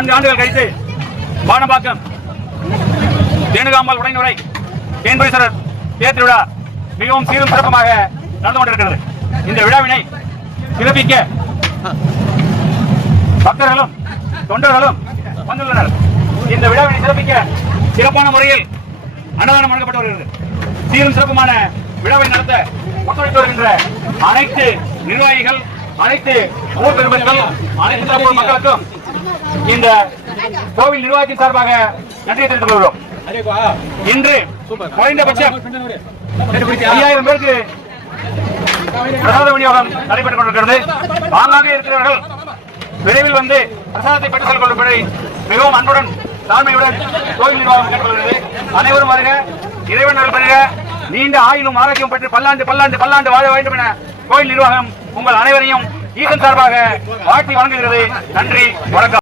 4 ஆண்டுகள் கழித்து வானம்பாக்கம் தேனுகாம்பாள் உடைநுறை தேன்பரீஸ்வரர் தேர் திருவிழா மிகவும் சீரும் சிறப்புமாக நடந்து கொண்டிருக்கிறது. இந்த விழாவினை சிறப்பிக்க பக்தர்களும் தொண்டர்களும் வந்துள்ளனர். இந்த விழாவினை சிறப்பிக்க சிறப்பான முறையில் அன்னதானம் வழங்கப்பட்டு வருகிறது. சீரும் சிறப்புமான விழாவை நடத்த ஒத்துழைத்து வருகின்ற அனைத்து நிர்வாகிகள், அனைத்து ஊர் பெருமக்கள், அனைத்து தரப்பு மக்களுக்கும் இந்த கோவில் நிர்வாகத்தின் சார்பாக நன்றியை தெரிவித்துக் கொள்கிறோம். இன்று குறைந்தபட்சம் 5000 பேருக்கு பிரசாத விநியோகம் நடைபெற்றுக் கொண்டிருக்கிறது. ஆங்காக இருக்கிறவர்கள் விரைவில் வந்து பிரசாதத்தை பெற்றுக் செல்ல கொள்ளும்படி மிகவும் அன்புடன் தாழ்மையுடன் கோவில் நிர்வாகம் கேட்டுக்கொள்கிறது. அனைவரும் வருக, இறைவன் பெறுக, நீண்ட ஆயுளும் ஆரோக்கியம் பெற்று பல்லாண்டு பல்லாண்டு பல்லாண்டு வாழ வேண்டும் என கோவில் நிர்வாகம் உங்கள் அனைவரையும் ஈசன் சார்பாக வாழ்த்தி வழங்குகிறது. நன்றி, வணக்கம்.